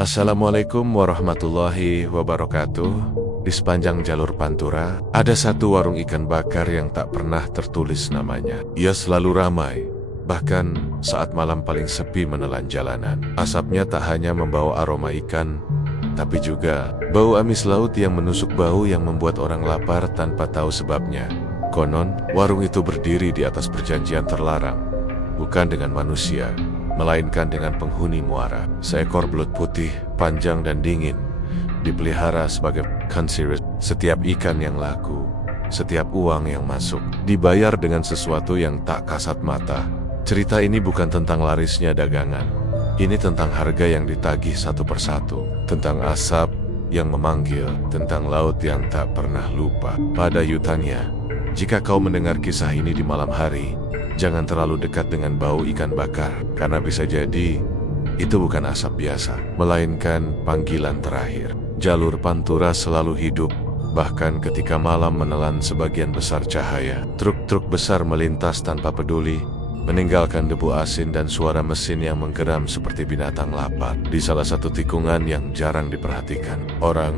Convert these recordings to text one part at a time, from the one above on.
Assalamualaikum warahmatullahi wabarakatuh. Di sepanjang jalur Pantura, ada satu warung ikan bakar yang tak pernah tertulis namanya. Ia selalu ramai, bahkan saat malam paling sepi menelan jalanan. Asapnya tak hanya membawa aroma ikan, tapi juga bau amis laut yang menusuk bau yang membuat orang lapar tanpa tahu sebabnya. Konon, warung itu berdiri di atas perjanjian terlarang, bukan dengan manusia, melainkan dengan penghuni muara. Seekor belut putih, panjang dan dingin, dipelihara sebagai consideration. Setiap ikan yang laku, setiap uang yang masuk, dibayar dengan sesuatu yang tak kasat mata. Cerita ini bukan tentang larisnya dagangan. Ini tentang harga yang ditagih satu persatu, tentang asap yang memanggil, tentang laut yang tak pernah lupa pada yutannya. Jika kau mendengar kisah ini di malam hari, jangan terlalu dekat dengan bau ikan bakar, karena bisa jadi itu bukan asap biasa, melainkan panggilan terakhir. Jalur Pantura selalu hidup, bahkan ketika malam menelan sebagian besar cahaya. Truk-truk besar melintas tanpa peduli, meninggalkan debu asin dan suara mesin yang menggeram seperti binatang lapar. Di salah satu tikungan yang jarang diperhatikan orang,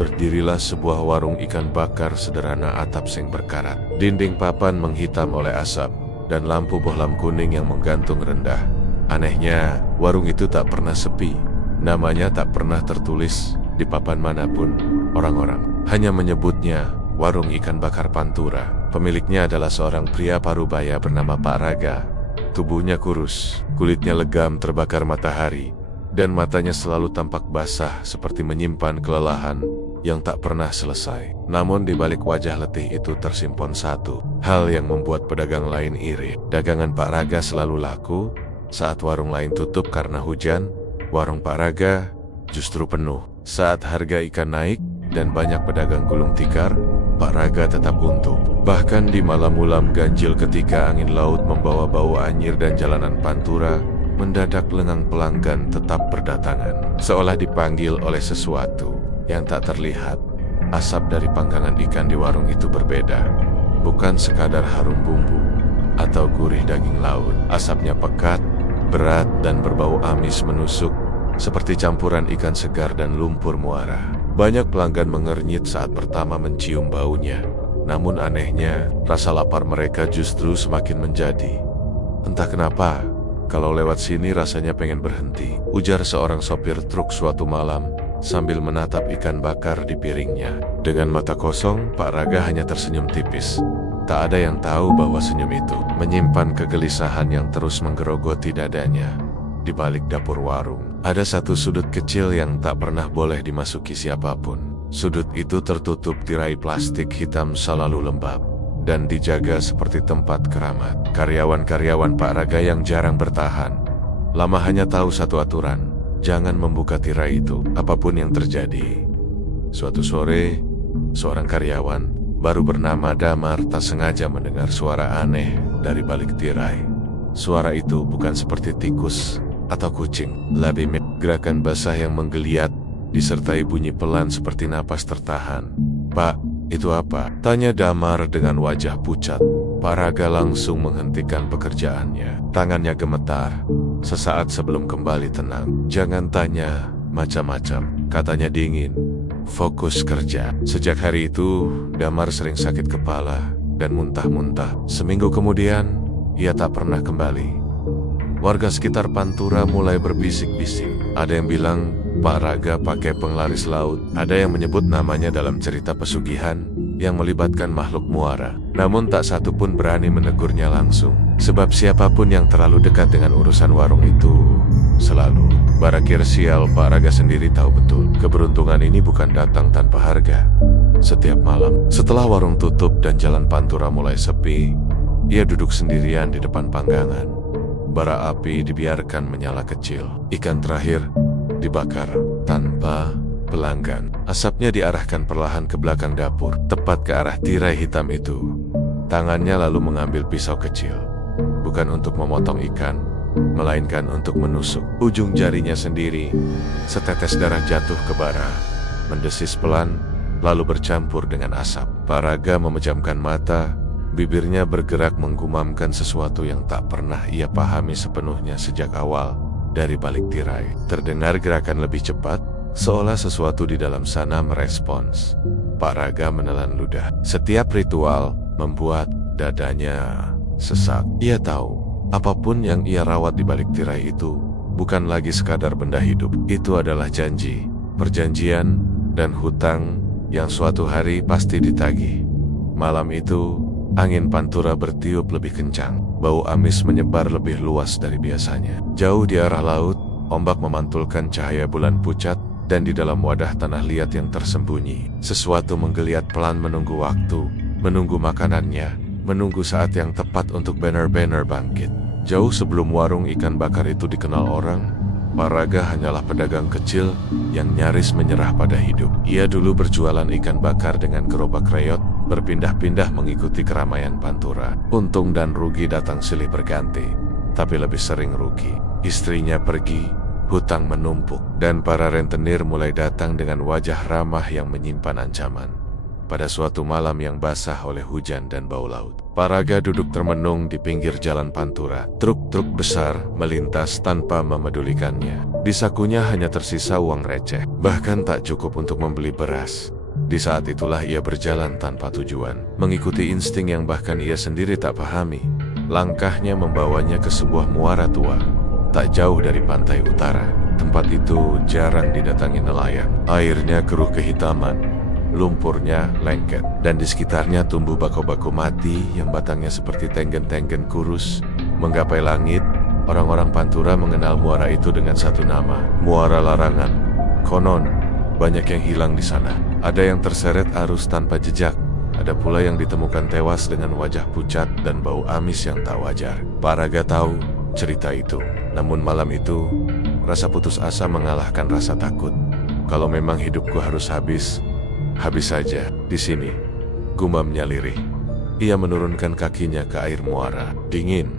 berdirilah sebuah warung ikan bakar sederhana atap seng berkarat. Dinding papan menghitam oleh asap, dan lampu bohlam kuning yang menggantung rendah. Anehnya, warung itu tak pernah sepi. Namanya tak pernah tertulis di papan manapun. Orang-orang hanya menyebutnya warung ikan bakar Pantura. Pemiliknya adalah seorang pria parubaya bernama Pak Raga. Tubuhnya kurus, kulitnya legam terbakar matahari, dan matanya selalu tampak basah seperti menyimpan kelelahan yang tak pernah selesai. Namun di balik wajah letih itu tersimpan satu hal yang membuat pedagang lain iri. Dagangan Pak Raga selalu laku. Saat warung lain tutup karena hujan, warung Pak Raga justru penuh. Saat harga ikan naik dan banyak pedagang gulung tikar, Pak Raga tetap untung. Bahkan di malam-malam ganjil ketika angin laut membawa bau anyir dan jalanan Pantura mendadak lengang, pelanggan tetap berdatangan, seolah dipanggil oleh sesuatu yang tak terlihat. Asap dari panggangan ikan di warung itu berbeda. Bukan sekadar harum bumbu atau gurih daging laut. Asapnya pekat, berat dan berbau amis menusuk, seperti campuran ikan segar dan lumpur muara. Banyak pelanggan mengernyit saat pertama mencium baunya. Namun anehnya, rasa lapar mereka justru semakin menjadi. Entah kenapa, kalau lewat sini rasanya pengen berhenti, ujar seorang sopir truk suatu malam sambil menatap ikan bakar di piringnya. Dengan mata kosong, Pak Raga hanya tersenyum tipis. Tak ada yang tahu bahwa senyum itu menyimpan kegelisahan yang terus menggerogoti dadanya. Di balik dapur warung, ada satu sudut kecil yang tak pernah boleh dimasuki siapapun. Sudut itu tertutup tirai plastik hitam selalu lembab dan dijaga seperti tempat keramat. Karyawan-karyawan Pak Raga yang jarang bertahan lama hanya tahu satu aturan: jangan membuka tirai itu, apapun yang terjadi. Suatu sore, seorang karyawan baru bernama Damar tak sengaja mendengar suara aneh dari balik tirai. Suara itu bukan seperti tikus atau kucing, lebih gerakan basah yang menggeliat disertai bunyi pelan seperti napas tertahan. "Pak, itu apa?" tanya Damar dengan wajah pucat. Pak Raga langsung menghentikan pekerjaannya. Tangannya gemetar sesaat sebelum kembali tenang. "Jangan tanya macam-macam," katanya dingin. "Fokus kerja." Sejak hari itu, Damar sering sakit kepala dan muntah-muntah. Seminggu kemudian, ia tak pernah kembali. Warga sekitar Pantura mulai berbisik-bisik. Ada yang bilang Pak Raga pakai penglaris laut. Ada yang menyebut namanya dalam cerita pesugihan yang melibatkan makhluk muara. Namun tak satu pun berani menegurnya langsung. Sebab siapapun yang terlalu dekat dengan urusan warung itu selalu barakir sial. Pak Raga sendiri tahu betul, keberuntungan ini bukan datang tanpa harga. Setiap malam, setelah warung tutup dan jalan Pantura mulai sepi, ia duduk sendirian di depan panggangan. Bara api dibiarkan menyala kecil. Ikan terakhir dibakar tanpa pelanggan. Asapnya diarahkan perlahan ke belakang dapur, tepat ke arah tirai hitam itu. Tangannya lalu mengambil pisau kecil, bukan untuk memotong ikan, melainkan untuk menusuk ujung jarinya sendiri. Setetes darah jatuh ke bara, mendesis pelan, lalu bercampur dengan asap. Pak Raga memejamkan mata. Bibirnya bergerak menggumamkan sesuatu yang tak pernah ia pahami sepenuhnya sejak awal. dari balik tirai. Terdengar gerakan lebih cepat, seolah sesuatu di dalam sana merespons. Pak Raga menelan ludah. Setiap ritual membuat dadanya sesak. Ia tahu, apapun yang ia rawat di balik tirai itu bukan lagi sekadar benda hidup. Itu adalah janji, perjanjian, dan hutang yang suatu hari pasti ditagih. Malam itu, angin pantura bertiup lebih kencang. Bau amis menyebar lebih luas dari biasanya. Jauh di arah laut, ombak memantulkan cahaya bulan pucat, dan di dalam wadah tanah liat yang tersembunyi, sesuatu menggeliat pelan menunggu waktu, menunggu makanannya, menunggu saat yang tepat untuk benar-benar bangkit. Jauh sebelum warung ikan bakar itu dikenal orang, Pak Raga hanyalah pedagang kecil yang nyaris menyerah pada hidup. Ia dulu berjualan ikan bakar dengan gerobak reot, berpindah-pindah mengikuti keramaian pantura. Untung dan rugi datang silih berganti, tapi lebih sering rugi. Istrinya pergi, hutang menumpuk, dan para rentenir mulai datang dengan wajah ramah yang menyimpan ancaman. Pada suatu malam yang basah oleh hujan dan bau laut, Pak Raga duduk termenung di pinggir jalan pantura. Truk-truk besar melintas tanpa memedulikannya. Di sakunya hanya tersisa uang receh, bahkan tak cukup untuk membeli beras. Di saat itulah ia berjalan tanpa tujuan, mengikuti insting yang bahkan ia sendiri tak pahami. Langkahnya membawanya ke sebuah muara tua, tak jauh dari pantai utara. Tempat itu jarang didatangi nelayan. Airnya keruh kehitaman, lumpurnya lengket, dan di sekitarnya tumbuh bako-bako mati yang batangnya seperti tenggen-tenggen kurus menggapai langit. Orang-orang Pantura mengenal muara itu dengan satu nama, Muara Larangan. Konon, banyak yang hilang di sana. Ada yang terseret arus tanpa jejak, ada pula yang ditemukan tewas dengan wajah pucat dan bau amis yang tak wajar. Pak Raga tahu cerita itu, namun malam itu rasa putus asa mengalahkan rasa takut. Kalau memang hidupku harus habis, habis saja di sini, gumamnya lirih. Ia menurunkan kakinya ke air muara. Dingin,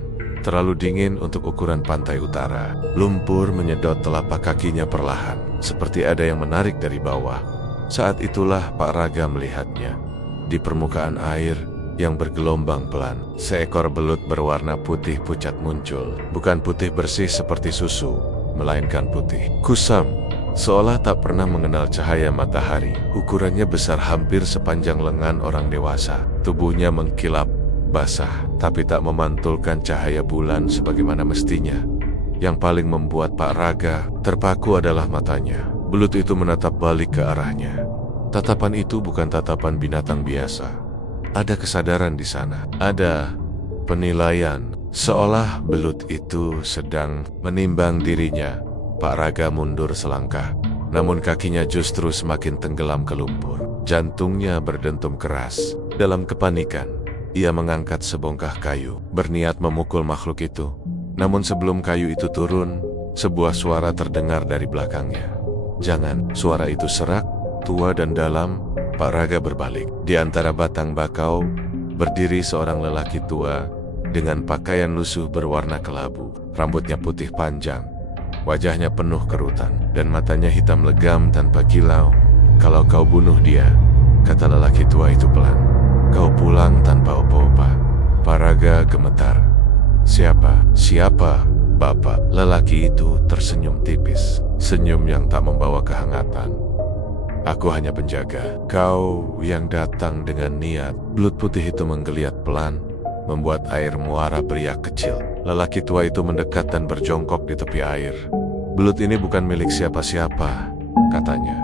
terlalu dingin untuk ukuran pantai utara. Lumpur menyedot telapak kakinya perlahan, seperti ada yang menarik dari bawah. Saat itulah Pak Raga melihatnya. Di permukaan air yang bergelombang pelan, seekor belut berwarna putih pucat muncul. Bukan putih bersih seperti susu, melainkan putih kusam, seolah tak pernah mengenal cahaya matahari. Ukurannya besar hampir sepanjang lengan orang dewasa. Tubuhnya mengkilap, basah, tapi tak memantulkan cahaya bulan sebagaimana mestinya. Yang paling membuat Pak Raga terpaku adalah matanya. Belut itu menatap balik ke arahnya. Tatapan itu bukan tatapan binatang biasa. Ada kesadaran di sana. Ada penilaian. Seolah belut itu sedang menimbang dirinya. Pak Raga mundur selangkah, namun kakinya justru semakin tenggelam ke lumpur. Jantungnya berdentum keras. Dalam kepanikan, ia mengangkat sebongkah kayu, berniat memukul makhluk itu. Namun sebelum kayu itu turun, sebuah suara terdengar dari belakangnya. Jangan, suara itu serak, tua dan dalam. Pak Raga berbalik. Di antara batang bakau, berdiri seorang lelaki tua dengan pakaian lusuh berwarna kelabu. Rambutnya putih panjang, wajahnya penuh kerutan, dan matanya hitam legam tanpa kilau. Kalau kau bunuh dia, kata lelaki tua itu pelan, kau pulang tanpa opa-opa. Pak Raga gemetar. Siapa? Siapa, Bapak? Lelaki itu tersenyum tipis, senyum yang tak membawa kehangatan. Aku hanya penjaga. Kau yang datang dengan niat. Belut putih itu menggeliat pelan, membuat air muara beriak kecil. Lelaki tua itu mendekat dan berjongkok di tepi air. Belut ini bukan milik siapa-siapa, katanya.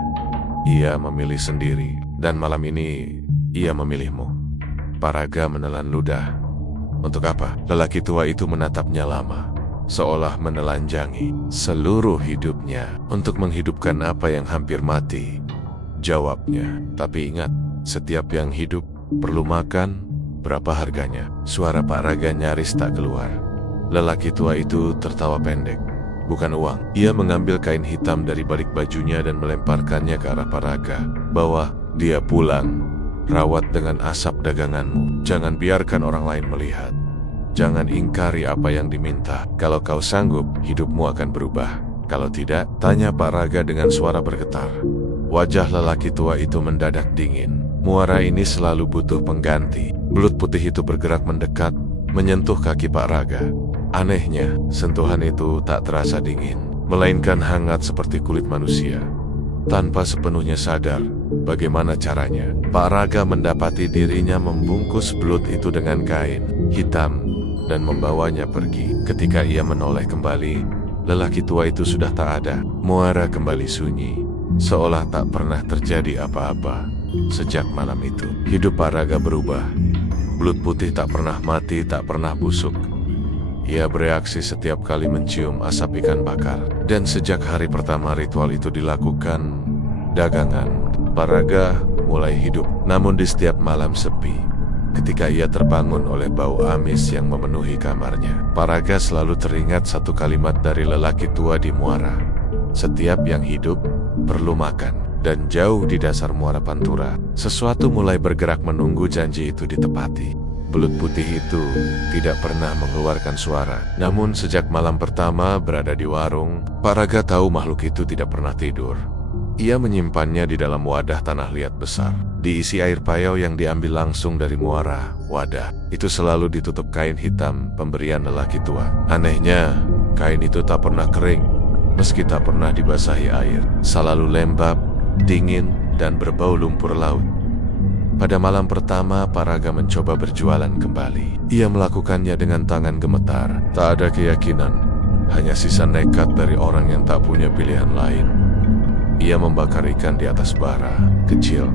Ia memilih sendiri, dan malam ini ia memilihmu. Pak Raga menelan ludah. Untuk apa? Lelaki tua itu menatapnya lama, seolah menelanjangi seluruh hidupnya untuk menghidupkan apa yang hampir mati. Jawabnya, tapi ingat, setiap yang hidup perlu makan. Berapa harganya? Suara Pak Raga nyaris tak keluar. Lelaki tua itu tertawa pendek. Bukan uang. Ia mengambil kain hitam dari balik bajunya dan melemparkannya ke arah Pak Raga. Bawa dia pulang. Rawat dengan asap daganganmu. Jangan biarkan orang lain melihat. Jangan ingkari apa yang diminta. Kalau kau sanggup, hidupmu akan berubah. Kalau tidak, tanya Pak Raga dengan suara bergetar. Wajah lelaki tua itu mendadak dingin. Muara ini selalu butuh pengganti. Belut putih itu bergerak mendekat, menyentuh kaki Pak Raga. Anehnya, sentuhan itu tak terasa dingin. melainkan hangat seperti kulit manusia. Tanpa sepenuhnya sadar bagaimana caranya, Paraga mendapati dirinya membungkus belut itu dengan kain hitam dan membawanya pergi. Ketika ia menoleh kembali, lelaki tua itu sudah tak ada. Muara kembali sunyi, seolah tak pernah terjadi apa-apa. Sejak malam itu, hidup Paraga berubah. Belut putih tak pernah mati, tak pernah busuk. Ia bereaksi setiap kali mencium asap ikan bakar. Dan sejak hari pertama ritual itu dilakukan, dagangan Paraga mulai hidup. Namun di setiap malam sepi, ketika ia terbangun oleh bau amis yang memenuhi kamarnya, Paraga selalu teringat satu kalimat dari lelaki tua di muara. Setiap yang hidup perlu makan. Dan jauh di dasar muara Pantura, sesuatu mulai bergerak menunggu janji itu ditepati. Belut putih itu tidak pernah mengeluarkan suara. Namun sejak malam pertama berada di warung, Paraga tahu makhluk itu tidak pernah tidur. Ia menyimpannya di dalam wadah tanah liat besar, diisi air payau yang diambil langsung dari muara. Wadah itu selalu ditutup kain hitam pemberian lelaki tua. Anehnya, kain itu tak pernah kering, meski tak pernah dibasahi air. Selalu lembab, dingin, dan berbau lumpur laut. Pada malam pertama, Paraga mencoba berjualan kembali. Ia melakukannya dengan tangan gemetar. Tak ada keyakinan, hanya sisa nekat dari orang yang tak punya pilihan lain. Ia membakar ikan di atas bara kecil.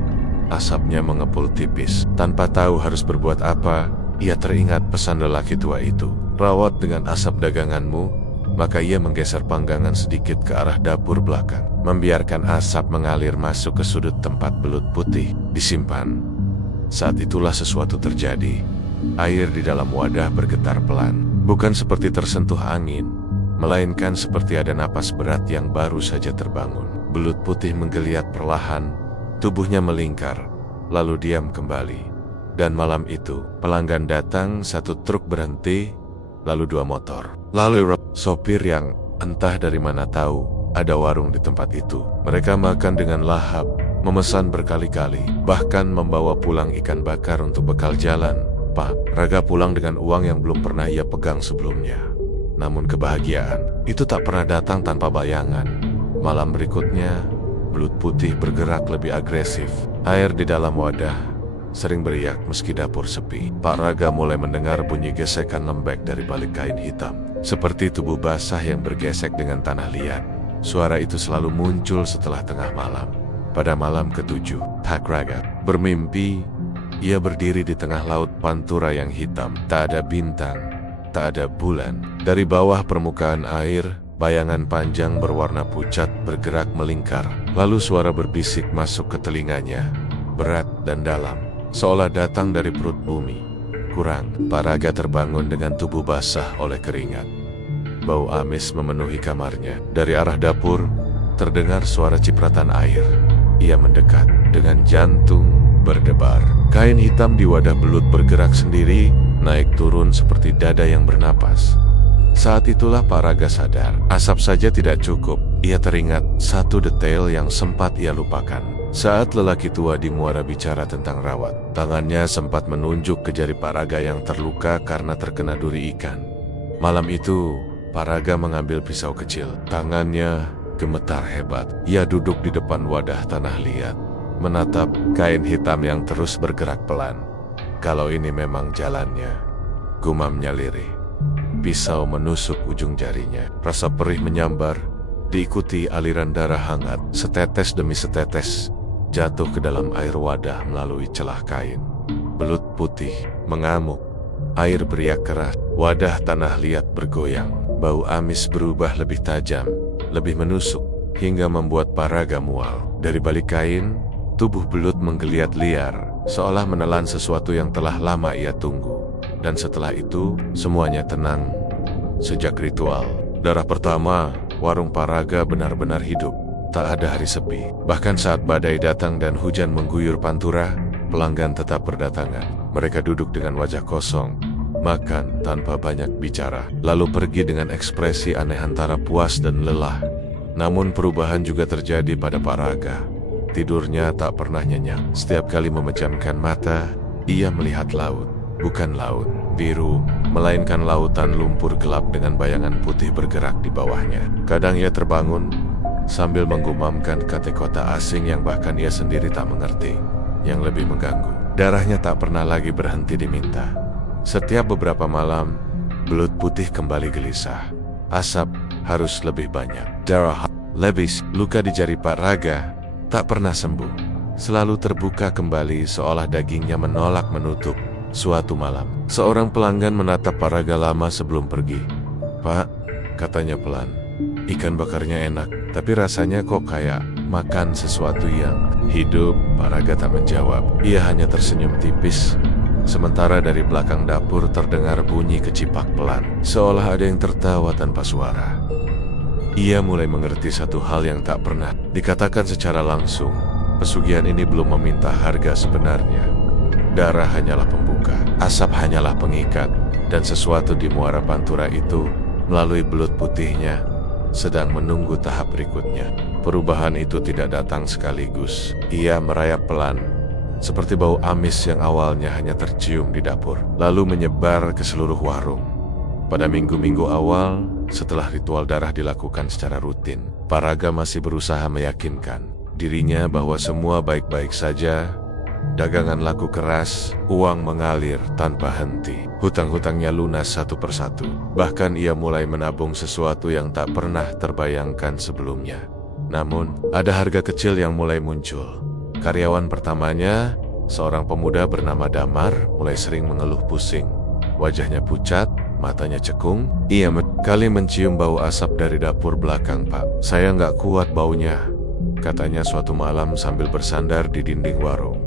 Asapnya mengepul tipis. Tanpa tahu harus berbuat apa, ia teringat pesan lelaki tua itu. Rawat dengan asap daganganmu. Maka ia menggeser panggangan sedikit ke arah dapur belakang, membiarkan asap mengalir masuk ke sudut tempat belut putih disimpan. Saat itulah sesuatu terjadi. Air di dalam wadah bergetar pelan, bukan seperti tersentuh angin, melainkan seperti ada napas berat yang baru saja terbangun. Belut putih menggeliat perlahan, tubuhnya melingkar, lalu diam kembali. Dan malam itu, pelanggan datang, satu truk berhenti, lalu dua motor. Lalu sopir yang entah dari mana tahu ada warung di tempat itu. Mereka makan dengan lahap, memesan berkali-kali, bahkan membawa pulang ikan bakar untuk bekal jalan. Paraga pulang dengan uang yang belum pernah ia pegang sebelumnya. Namun kebahagiaan itu tak pernah datang tanpa bayangan. Malam berikutnya, belut putih bergerak lebih agresif. Air di dalam wadah sering beriak meski dapur sepi. Paraga mulai mendengar bunyi gesekan lembek dari balik kain hitam, seperti tubuh basah yang bergesek dengan tanah liat. Suara itu selalu muncul setelah tengah malam. Pada malam ke-7, Paraga bermimpi. Ia berdiri di tengah laut Pantura yang hitam. Tak ada bintang, tak ada bulan. Dari bawah permukaan air, bayangan panjang berwarna pucat bergerak melingkar. Lalu suara berbisik masuk ke telinganya, berat dan dalam, seolah datang dari perut bumi. Paraga terbangun dengan tubuh basah oleh keringat. Bau amis memenuhi kamarnya. Dari arah dapur, terdengar suara cipratan air. Ia mendekat dengan jantung berdebar. Kain hitam di wadah belut bergerak sendiri, naik turun seperti dada yang bernapas. Saat itulah Paraga sadar, asap saja tidak cukup. Ia teringat satu detail yang sempat ia lupakan. Saat lelaki tua di muara bicara tentang rawat, tangannya sempat menunjuk ke jari Paraga yang terluka karena terkena duri ikan. Malam itu, Paraga mengambil pisau kecil. Tangannya gemetar hebat. Ia duduk di depan wadah tanah liat, menatap kain hitam yang terus bergerak pelan. Kalau ini memang jalannya, gumamnya lirih. Pisau menusuk ujung jarinya. Rasa perih menyambar, diikuti aliran darah hangat. Setetes demi setetes jatuh ke dalam air wadah melalui celah kain. Belut putih mengamuk. Air beriak keras. Wadah tanah liat bergoyang. Bau amis berubah lebih tajam, lebih menusuk, hingga membuat Paraga mual. Dari balik kain, tubuh belut menggeliat liar, seolah menelan sesuatu yang telah lama ia tunggu. Dan setelah itu, semuanya tenang. Sejak ritual darah pertama, warung Paraga benar-benar hidup. Tak ada hari sepi. Bahkan saat badai datang dan hujan mengguyur Pantura, pelanggan tetap berdatangan. Mereka duduk dengan wajah kosong, makan tanpa banyak bicara, lalu pergi dengan ekspresi aneh antara puas dan lelah. Namun perubahan juga terjadi pada Paraga. Tidurnya tak pernah nyenyak. Setiap kali memejamkan mata, ia melihat laut. Bukan laut biru, melainkan lautan lumpur gelap dengan bayangan putih bergerak di bawahnya. Kadang ia terbangun sambil menggumamkan kata-kata asing yang bahkan ia sendiri tak mengerti. Yang lebih mengganggu, darahnya tak pernah lagi berhenti diminta. Setiap beberapa malam, belut putih kembali gelisah. Asap harus lebih banyak. Darah lebih. Luka di jari Pak Raga tak pernah sembuh. Selalu terbuka kembali seolah dagingnya menolak menutup. Suatu malam, seorang pelanggan menatap Pak Raga lama sebelum pergi. "Pak," katanya pelan, "ikan bakarnya enak, tapi rasanya kok kayak makan sesuatu yang hidup." Pak Raga tak menjawab. Ia hanya tersenyum tipis. Sementara dari belakang dapur terdengar bunyi kecipak pelan, seolah ada yang tertawa tanpa suara. Ia mulai mengerti satu hal yang tak pernah dikatakan secara langsung. Pesugihan ini belum meminta harga sebenarnya. Darah hanyalah pembuka, asap hanyalah pengikat, dan sesuatu di muara Pantura itu, melalui belut putihnya, sedang menunggu tahap berikutnya. Perubahan itu tidak datang sekaligus. Ia merayap pelan, seperti bau amis yang awalnya hanya tercium di dapur, lalu menyebar ke seluruh warung. Pada minggu-minggu awal, setelah ritual darah dilakukan secara rutin, Pak Raga masih berusaha meyakinkan dirinya bahwa semua baik-baik saja. Dagangan laku keras, uang mengalir tanpa henti. Hutang-hutangnya lunas satu persatu. Bahkan ia mulai menabung sesuatu yang tak pernah terbayangkan sebelumnya. Namun, ada harga kecil yang mulai muncul. Karyawan pertamanya, seorang pemuda bernama Damar, mulai sering mengeluh pusing. Wajahnya pucat, matanya cekung. Ia kali mencium bau asap dari dapur belakang. "Pak, saya nggak kuat baunya," katanya suatu malam sambil bersandar di dinding warung.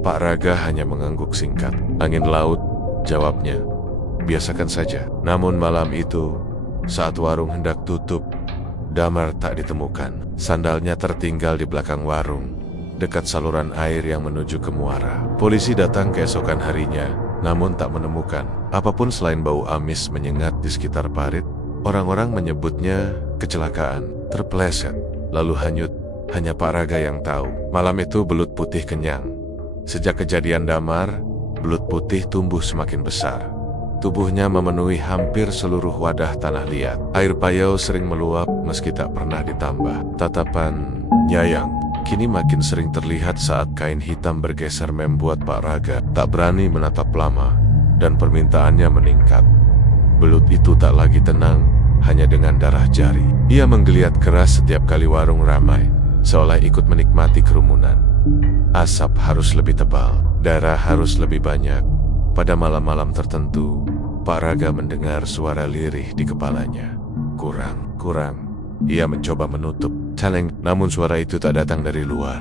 Pak Raga hanya mengangguk singkat. "Angin laut," jawabnya. "Biasakan saja." Namun malam itu, saat warung hendak tutup, Damar tak ditemukan. Sandalnya tertinggal di belakang warung, dekat saluran air yang menuju ke muara. Polisi datang keesokan harinya, namun tak menemukan apapun selain bau amis menyengat di sekitar parit. Orang-orang menyebutnya kecelakaan, terpeleset, lalu hanyut. Hanya Pak Raga yang tahu. Malam itu belut putih kenyang. Sejak kejadian Damar, belut putih tumbuh semakin besar. Tubuhnya memenuhi hampir seluruh wadah tanah liat. Air payau sering meluap meski tak pernah ditambah. Tatapan nyayang kini makin sering terlihat saat kain hitam bergeser membuat Pak Raga tak berani menatap lama, dan permintaannya meningkat. Belut itu tak lagi tenang, hanya dengan darah jari. Ia menggeliat keras setiap kali warung ramai, seolah ikut menikmati kerumunan. Asap harus lebih tebal, darah harus lebih banyak. Pada malam-malam tertentu, Pak Raga mendengar suara lirih di kepalanya. Kurang. Ia mencoba menutup celeng, namun suara itu tak datang dari luar.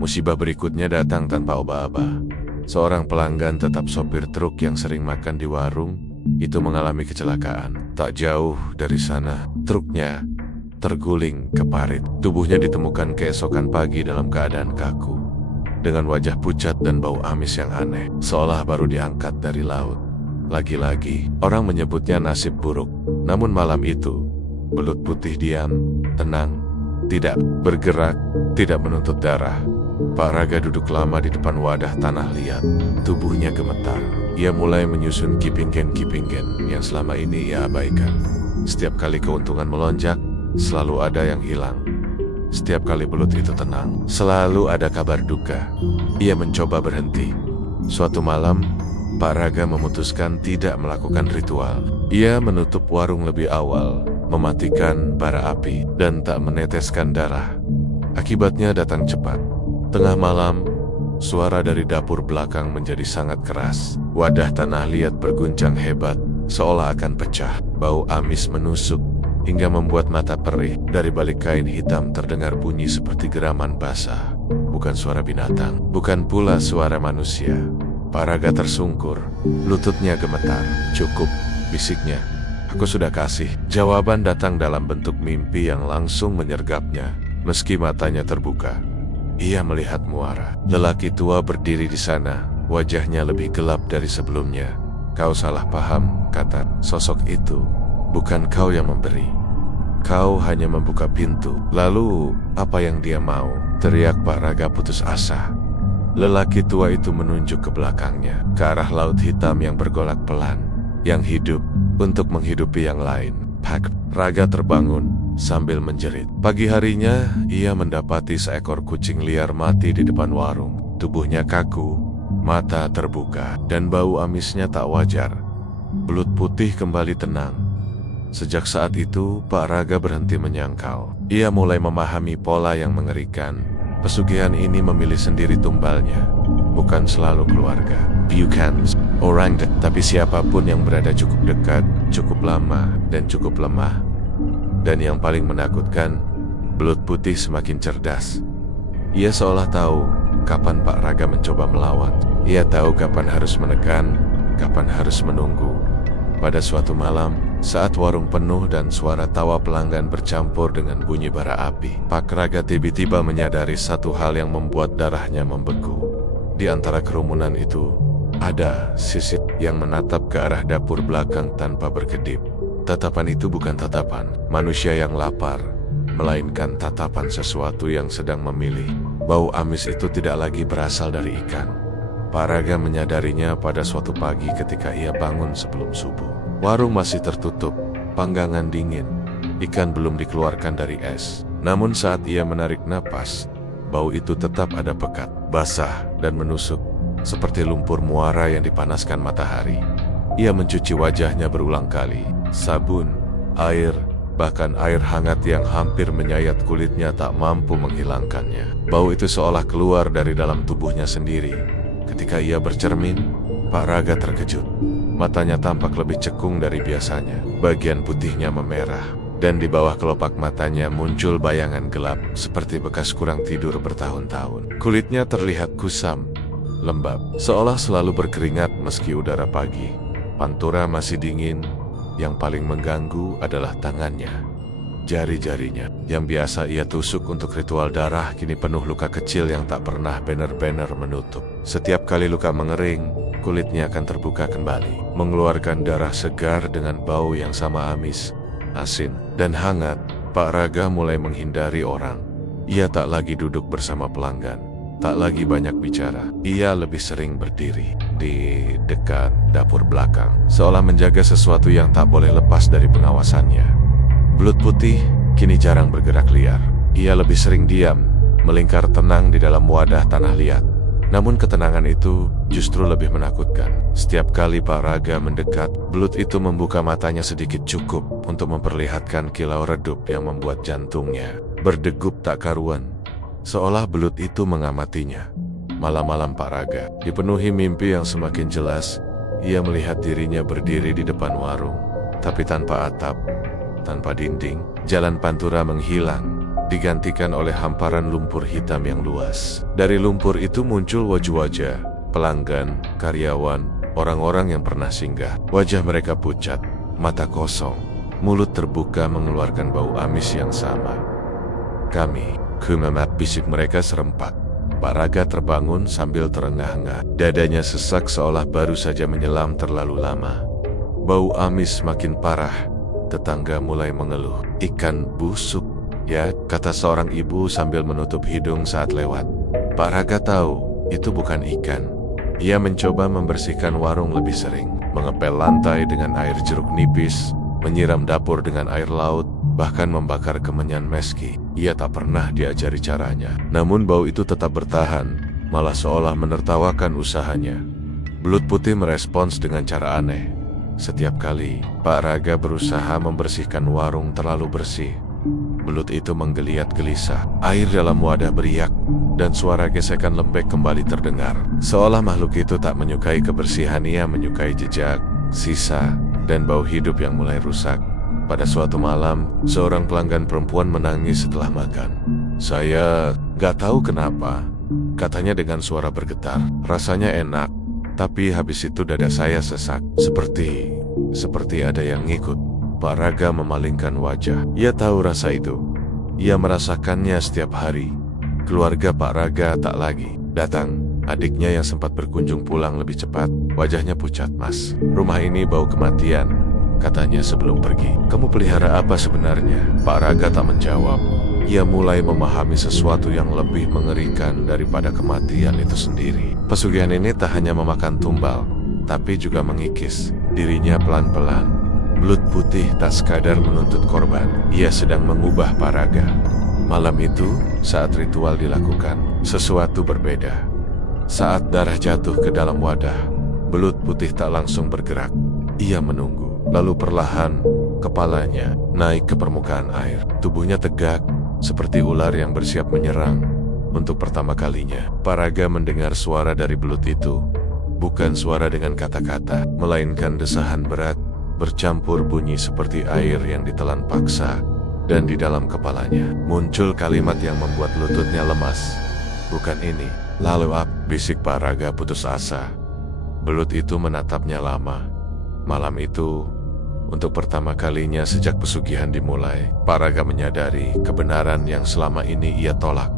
Musibah berikutnya datang tanpa oba-oba. Seorang pelanggan, tetap sopir truk yang sering makan di warung, itu mengalami kecelakaan. Tak jauh dari sana, truknya terguling ke parit. Tubuhnya ditemukan keesokan pagi dalam keadaan kaku, dengan wajah pucat dan bau amis yang aneh, seolah baru diangkat dari laut. Lagi-lagi, orang menyebutnya nasib buruk. Namun malam itu, belut putih diam, tenang, tidak bergerak, tidak menuntut darah. Pak Raga duduk lama di depan wadah tanah liat. Tubuhnya gemetar. Ia mulai menyusun kipingen-kipingen yang selama ini ia abaikan. Setiap kali keuntungan melonjak, selalu ada yang hilang. Setiap kali belut itu tenang, selalu ada kabar duka. Ia mencoba berhenti. Suatu malam, Pak Raga memutuskan tidak melakukan ritual. Ia menutup warung lebih awal, mematikan bara api, dan tak meneteskan darah. Akibatnya datang cepat. Tengah malam, suara dari dapur belakang menjadi sangat keras. Wadah tanah liat berguncang hebat, seolah akan pecah. Bau amis menusuk hingga membuat mata perih. Dari balik kain hitam terdengar bunyi seperti geraman basah. Bukan suara binatang, bukan pula suara manusia. Pak Raga tersungkur, lututnya gemetar. "Cukup," bisiknya. "Aku sudah kasih." Jawaban datang dalam bentuk mimpi yang langsung menyergapnya. Meski matanya terbuka, ia melihat muara. Lelaki tua berdiri di sana, wajahnya lebih gelap dari sebelumnya. "Kau salah paham," kata sosok itu. "Bukan kau yang memberi. Kau hanya membuka pintu." "Lalu, apa yang dia mau?" teriak Pak Raga putus asa. Lelaki tua itu menunjuk ke belakangnya, ke arah laut hitam yang bergolak pelan. yang hidup untuk menghidupi yang lain. Pak Raga terbangun sambil menjerit. Pagi harinya, ia mendapati seekor kucing liar mati di depan warung. Tubuhnya kaku, mata terbuka, dan bau amisnya tak wajar. Belut putih kembali tenang. Sejak saat itu, Pak Raga berhenti menyangkal. Ia mulai memahami pola yang mengerikan. Pesugihan ini memilih sendiri tumbalnya, bukan selalu keluarga, bukan orang, tapi siapapun yang berada cukup dekat, cukup lama, dan cukup lemah. Dan yang paling menakutkan, belut putih semakin cerdas. Ia seolah tahu kapan Pak Raga mencoba melawan. Ia tahu kapan harus menekan, kapan harus menunggu. Pada suatu malam, saat warung penuh dan suara tawa pelanggan bercampur dengan bunyi bara api, Pak Raga tiba-tiba menyadari satu hal yang membuat darahnya membeku. Di antara kerumunan itu, ada sisip yang menatap ke arah dapur belakang tanpa berkedip. Tatapan itu bukan tatapan manusia yang lapar, melainkan tatapan sesuatu yang sedang memilih. Bau amis itu tidak lagi berasal dari ikan. Pak Raga menyadarinya pada suatu pagi ketika ia bangun sebelum subuh. Warung masih tertutup, panggangan dingin, ikan belum dikeluarkan dari es. Namun saat ia menarik napas, bau itu tetap ada pekat, basah, dan menusuk, seperti lumpur muara yang dipanaskan matahari. Ia mencuci wajahnya berulang kali. Sabun, air, bahkan air hangat yang hampir menyayat kulitnya tak mampu menghilangkannya. Bau itu seolah keluar dari dalam tubuhnya sendiri. Ketika ia bercermin, Pak Raga terkejut. Matanya tampak lebih cekung dari biasanya. Bagian putihnya memerah, dan di bawah kelopak matanya muncul bayangan gelap seperti bekas kurang tidur bertahun-tahun. Kulitnya terlihat kusam, lembab, seolah selalu berkeringat meski udara pagi. Pantura masih dingin. Yang paling mengganggu adalah tangannya. Jari-jarinya yang biasa ia tusuk untuk ritual darah kini penuh luka kecil yang tak pernah benar-benar menutup. Setiap kali luka mengering, kulitnya akan terbuka kembali, mengeluarkan darah segar dengan bau yang sama amis, asin, dan hangat. Pak Raga mulai menghindari orang. Ia tak lagi duduk bersama pelanggan, tak lagi banyak bicara. Ia lebih sering berdiri di dekat dapur belakang, seolah menjaga sesuatu yang tak boleh lepas dari pengawasannya. Belut putih kini jarang bergerak liar. Ia lebih sering diam, melingkar tenang di dalam wadah tanah liat. Namun ketenangan itu justru lebih menakutkan. Setiap kali Pak Raga mendekat, belut itu membuka matanya sedikit cukup untuk memperlihatkan kilau redup yang membuat jantungnya berdegup tak karuan. Seolah belut itu mengamatinya. Malam-malam Pak Raga dipenuhi mimpi yang semakin jelas. Ia melihat dirinya berdiri di depan warung, tapi tanpa atap, tanpa dinding. Jalan pantura menghilang, digantikan oleh hamparan lumpur hitam yang luas. Dari lumpur itu muncul wajah-wajah, pelanggan, karyawan, orang-orang yang pernah singgah. Wajah mereka pucat, mata kosong, mulut terbuka mengeluarkan bau amis yang sama. Kami, kumemat, bisik mereka serempak. Pak Raga terbangun sambil terengah-engah. Dadanya sesak seolah baru saja menyelam terlalu lama. Bau amis makin parah. Tetangga mulai mengeluh. Ikan busuk, ya, kata seorang ibu sambil menutup hidung saat lewat. Pak Raga tahu itu bukan ikan. Ia mencoba membersihkan warung lebih sering, mengepel lantai dengan air jeruk nipis, menyiram dapur dengan air laut, bahkan membakar kemenyan meski ia tak pernah diajari caranya. Namun bau itu tetap bertahan, malah seolah menertawakan usahanya. Belut putih merespons dengan cara aneh. Setiap kali Pak Raga berusaha membersihkan warung terlalu bersih, belut itu menggeliat gelisah. Air dalam wadah beriak, dan suara gesekan lembek kembali terdengar. Seolah makhluk itu tak menyukai kebersihan, ia menyukai jejak, sisa, dan bau hidup yang mulai rusak. Pada suatu malam, seorang pelanggan perempuan menangis setelah makan. Saya gak tahu kenapa, katanya dengan suara bergetar. Rasanya enak, tapi habis itu dada saya sesak. Seperti ada yang ngikut. Pak Raga memalingkan wajah. Ia tahu rasa itu. Ia merasakannya setiap hari. Keluarga Pak Raga tak lagi datang. Adiknya yang sempat berkunjung pulang lebih cepat. Wajahnya pucat. Mas, rumah ini bau kematian, katanya sebelum pergi. Kamu pelihara apa sebenarnya? Pak Raga tak menjawab. Ia mulai memahami sesuatu yang lebih mengerikan daripada kematian itu sendiri. Pesugihan ini tak hanya memakan tumbal, tapi juga mengikis. dirinya pelan-pelan. Belut putih tak sekadar menuntut korban, ia sedang mengubah Paraga. Malam itu, saat ritual dilakukan, sesuatu berbeda. Saat darah jatuh ke dalam wadah, belut putih tak langsung bergerak. Ia menunggu, lalu perlahan, kepalanya naik ke permukaan air. Tubuhnya tegak, seperti ular yang bersiap menyerang. Untuk pertama kalinya, Paraga mendengar suara dari belut itu. Bukan suara dengan kata-kata, melainkan desahan berat, bercampur bunyi seperti air yang ditelan paksa. Dan di dalam kepalanya, muncul kalimat yang membuat lututnya lemas. Bukan ini. Lalu bisik Paraga putus asa. Belut itu menatapnya lama. Malam itu, untuk pertama kalinya sejak pesugihan dimulai, Paraga menyadari kebenaran yang selama ini ia tolak.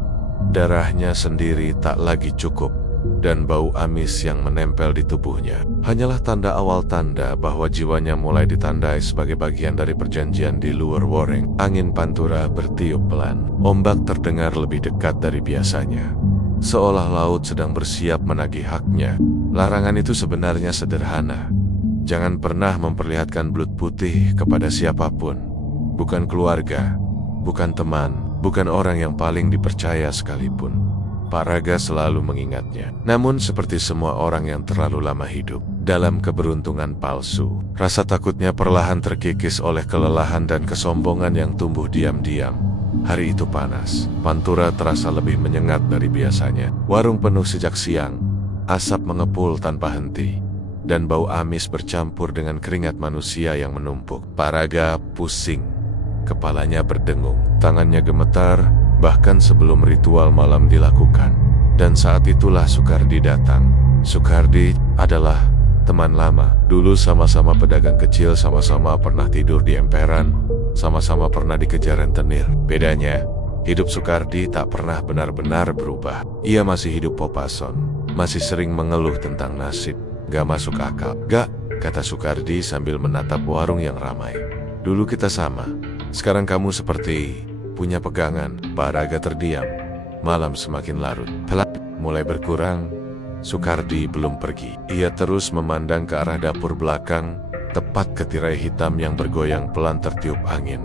Darahnya sendiri tak lagi cukup, dan bau amis yang menempel di tubuhnya hanyalah tanda awal tanda bahwa jiwanya mulai ditandai sebagai bagian dari perjanjian di luar Woreng. Angin pantura bertiup pelan, ombak terdengar lebih dekat dari biasanya, seolah laut sedang bersiap menagih haknya. Larangan itu sebenarnya sederhana. Jangan pernah memperlihatkan belut putih kepada siapapun. Bukan keluarga, bukan teman, bukan orang yang paling dipercaya sekalipun. Paraga selalu mengingatnya. Namun seperti semua orang yang terlalu lama hidup dalam keberuntungan palsu, rasa takutnya perlahan terkikis oleh kelelahan dan kesombongan yang tumbuh diam-diam. Hari itu panas, pantura terasa lebih menyengat dari biasanya. Warung penuh sejak siang, asap mengepul tanpa henti, dan bau amis bercampur dengan keringat manusia yang menumpuk. Paraga pusing, kepalanya berdengung, tangannya gemetar, bahkan sebelum ritual malam dilakukan. Dan saat itulah Sukardi datang. Sukardi adalah teman lama. Dulu sama-sama pedagang kecil, sama-sama pernah tidur di emperan, sama-sama pernah dikejar rentenir. Bedanya, hidup Sukardi tak pernah benar-benar berubah. Ia masih hidup popason, masih sering mengeluh tentang nasib. Gak masuk akal. Gak, kata Sukardi sambil menatap warung yang ramai. Dulu kita sama, sekarang kamu seperti punya pegangan. Paraga terdiam. Malam semakin larut. Pelan mulai berkurang. Sukardi belum pergi. Ia terus memandang ke arah dapur belakang, tepat ke tirai hitam yang bergoyang pelan tertiup angin.